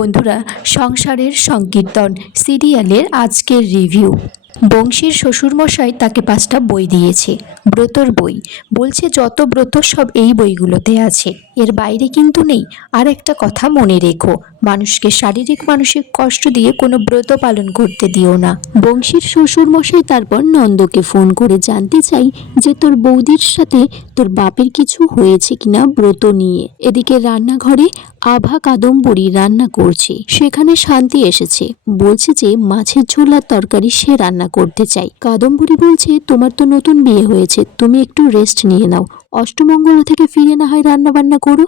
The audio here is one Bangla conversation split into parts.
বন্ধুরা, সংসারের সংকীর্তন সিরিয়ালের আজকের রিভিউ। বংশীর শ্বশুরমশাই তাকে 5টা বই দিয়েছে, ব্রতর বই। বলছে যত ব্রত সব এই বইগুলোতে আছে, এর বাইরে কিন্তু নেই। আর একটা কথা মনে রেখো, মানুষকে শারীরিক মানসিক কষ্ট দিয়ে কোনো ব্রত পালন করতে দিও না। বংশীর শ্বশুরমশাই তারপর নন্দকে ফোন করে জানতে চাই যে তোর বৌদির সাথে তোর বাপের কিছু হয়েছে কিনা ব্রত নিয়ে। এদিকে রান্নাঘরে আভা কাদম্বরী রান্না করছে, সেখানে শান্তি এসেছে, বলছে যে মাছের ঝোল আর তরকারি সে রান্না করতে চাই। কাদম্বরী বলছে তোমার তো নতুন বিয়ে হয়েছে, তুমি একটু রেস্ট নিয়ে নাও, অষ্টমঙ্গল থেকে ফিরে না হয় রান্না বান্না করো।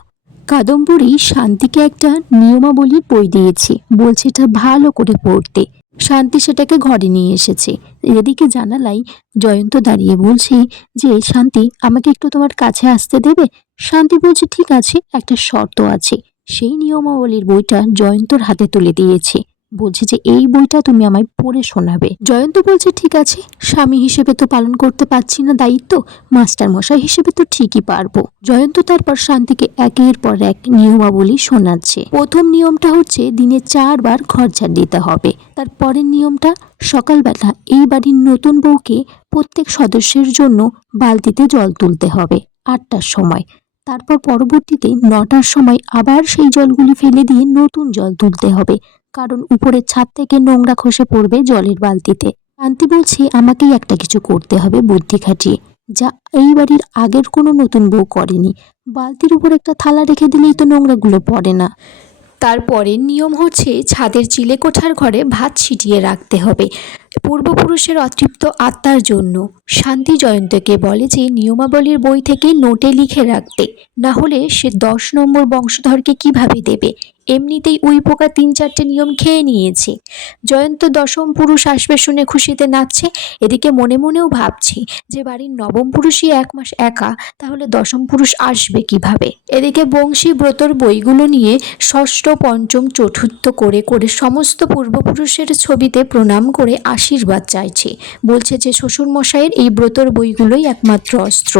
কাদম্বরী শান্তিকে একটা নিয়মাবলীর বই দিয়েছে, বলছে এটা ভালো করে পড়তে। শান্তি সেটাকে ঘরে নিয়ে এসেছে। এদিকে জানালাই জয়ন্ত দাঁড়িয়ে বলছে যে শান্তি, আমাকে একটু তোমার কাছে আসতে দেবে? শান্তি বলছে ঠিক আছে, একটা শর্ত আছে। সেই নিয়মাবলীর বইটা জয়ন্তর হাতে তুলে দিয়েছে, বলছে যে এই বইটা তুমি আমায় পড়ে শোনাবে। জয়ন্ত বলছে ঠিক আছে, স্বামী হিসেবে তো পালন করতে পারছি না দায়িত্ব, মাস্টার মশাই হিসেবে তো ঠিকই পারবো। জয়ন্ত তারপর শান্তিকে একের পর এক নিয়মাবলী শোনাচ্ছে। প্রথম নিয়মটা হচ্ছে দিনে 4 বার ঘর ঝাড় দিতে হবে। তারপরের নিয়মটা সকালবেলা এই বাড়ির নতুন বউকে প্রত্যেক সদস্যের জন্য বালতিতে জল তুলতে হবে 8টার সময়। তারপর পরবর্তীতে 9টার সময় আবার সেই জলগুলি ফেলে দিয়ে নতুন জল তুলতে হবে, কারণ উপরের ছাদ থেকে নোংরা খসে পড়বে জলের বালতিতে। শান্তি বলছে আমাকেই একটা কিছু করতে হবে বুদ্ধি খাটিয়ে, যা এই বাড়ির আগের কোনো নতুন বউ করেনি। বালতির উপর একটা থালা রেখে দিলেই তো নোংরাগুলো পড়ে না। তারপরের নিয়ম হচ্ছে ছাদের চিলেকোঠার ঘরে ভাত ছিটিয়ে রাখতে হবে পূর্বপুরুষের অতৃপ্ত আত্মার জন্য। শান্তি জয়ন্তকে বলে যে নিয়মাবলীর বই থেকে নোটে লিখে রাখতে, না হলে সে 10 নম্বর বংশধরকে কিভাবে দেবে। এমনিতেই উই পোকা 3-4টে নিয়ম খেয়ে নিয়েছে। জয়ন্ত 10ম পুরুষ আসবে শুনে খুশিতে নাচছে, এদিকে মনে মনেও ভাবছে যে বাড়ির 9ম পুরুষই 1 মাস একা, তাহলে 10ম পুরুষ আসবে কিভাবে। এদিকে বংশী ব্রতর বইগুলো নিয়ে ষষ্ঠ, পঞ্চম, চতুর্থ করে করে সমস্ত পূর্বপুরুষের ছবিতে প্রণাম করে আশীর্বাদ চাইছে। বলছে যে শ্বশুরমশাইয়ের এই ব্রতর বইগুলোই একমাত্র অস্ত্র।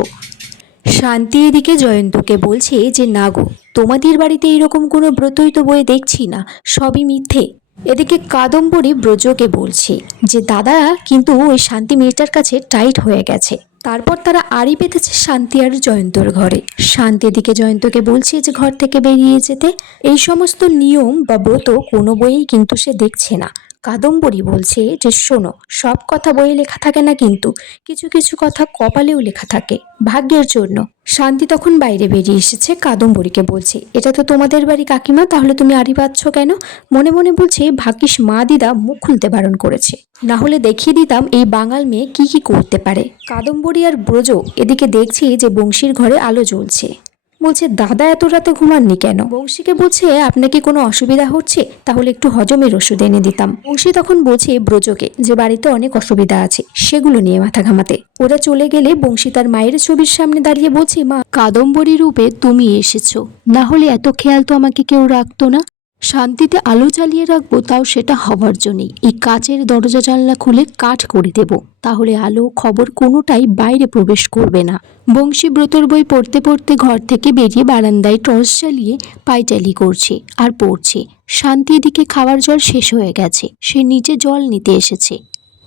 শান্তি এদিকে জয়ন্তকে বলছে যে না গো, তোমাদের বাড়িতে এইরকম কোনো ব্রতই তো বই দেখছি না, সবই মিথ্যে। এদিকে কাদম্বরী ব্রজকে বলছে যে দাদা কিন্তু ওই শান্তি মেয়েটার কাছে টাইট হয়ে গেছে। তারপর তারা আড়ি পেতেছে শান্তি আর জয়ন্তর ঘরে। শান্তি এদিকে জয়ন্তকে বলছে যে ঘর থেকে বেরিয়ে যেতে। এই সমস্ত নিয়ম বা ব্রত কোনো বইয়েই কিন্তু সে দেখছে না। কাদম্বরী বলছে যে শোনো, সব কথা বইয়ে লেখা থাকে না, কিন্তু কিছু কিছু কথা কপালেও লেখা থাকে, ভাগ্যের জন্য। শান্তি তখন বাইরে বেরিয়ে এসেছে, কাদম্বরীকে বলছে এটা তো তোমাদের বাড়ি কাকিমা, তাহলে তুমি আড়ি পাচ্ছ কেন? মনে মনে বলছে ভাগ্যিস মা দিদা মুখ খুলতে বারণ করেছে, না হলে দেখিয়ে দিতাম এই বাঙাল মেয়ে কি কি করতে পারে। কাদম্বরী আর ব্রজ এদিকে দেখছি যে বংশীর ঘরে আলো জ্বলছে। বলছে দাদা এত রাতে ঘুমাননি কেন? বংশীকে বলছে আপনাকে কোনো অসুবিধা হচ্ছে, তাহলে একটু হজমের ওষুধ এনে দিতাম। বংশী তখন বলছে ব্রজকে যে বাড়িতে অনেক অসুবিধা আছে, সেগুলো নিয়ে মাথা ঘামাতে। ওরা চলে গেলে বংশী তার মায়ের ছবির সামনে দাঁড়িয়ে বলছে মা, কাদম্বরী রূপে তুমি এসেছো, না হলে এত খেয়াল তো আমাকে কেউ রাখতো না। শান্তিতে আলো জ্বালিয়ে রাখবো, তাও সেটা হবার জন্যই এই কাচের দরজা জানলা খুলে কাঠ করে দেব, তাহলে আলো খবর কোনোটাই বাইরে প্রবেশ করবে না। বংশী ব্রতর বই পড়তে পড়তে ঘর থেকে বেরিয়ে বারান্দায় টর্চ জ্বালিয়ে পায়চালি করছে আর পড়ছে। শান্তি এদিকে খাওয়ার জল শেষ হয়ে গেছে, সে নিচে জল নিতে এসেছে।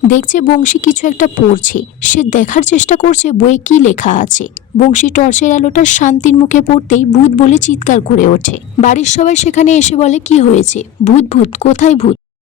দেখছে বংশী কিছু একটা পড়ছে, সে দেখার চেষ্টা করছে বইয়ে কি লেখা আছে। বংশী টর্চের আলোটা শান্তির মুখে পড়তেই ভূত বলে চিৎকার করে ওঠে। বাড়ির সবাই সেখানে এসে বলে কি হয়েছে? ভূত ভূত, কোথায় ভূত?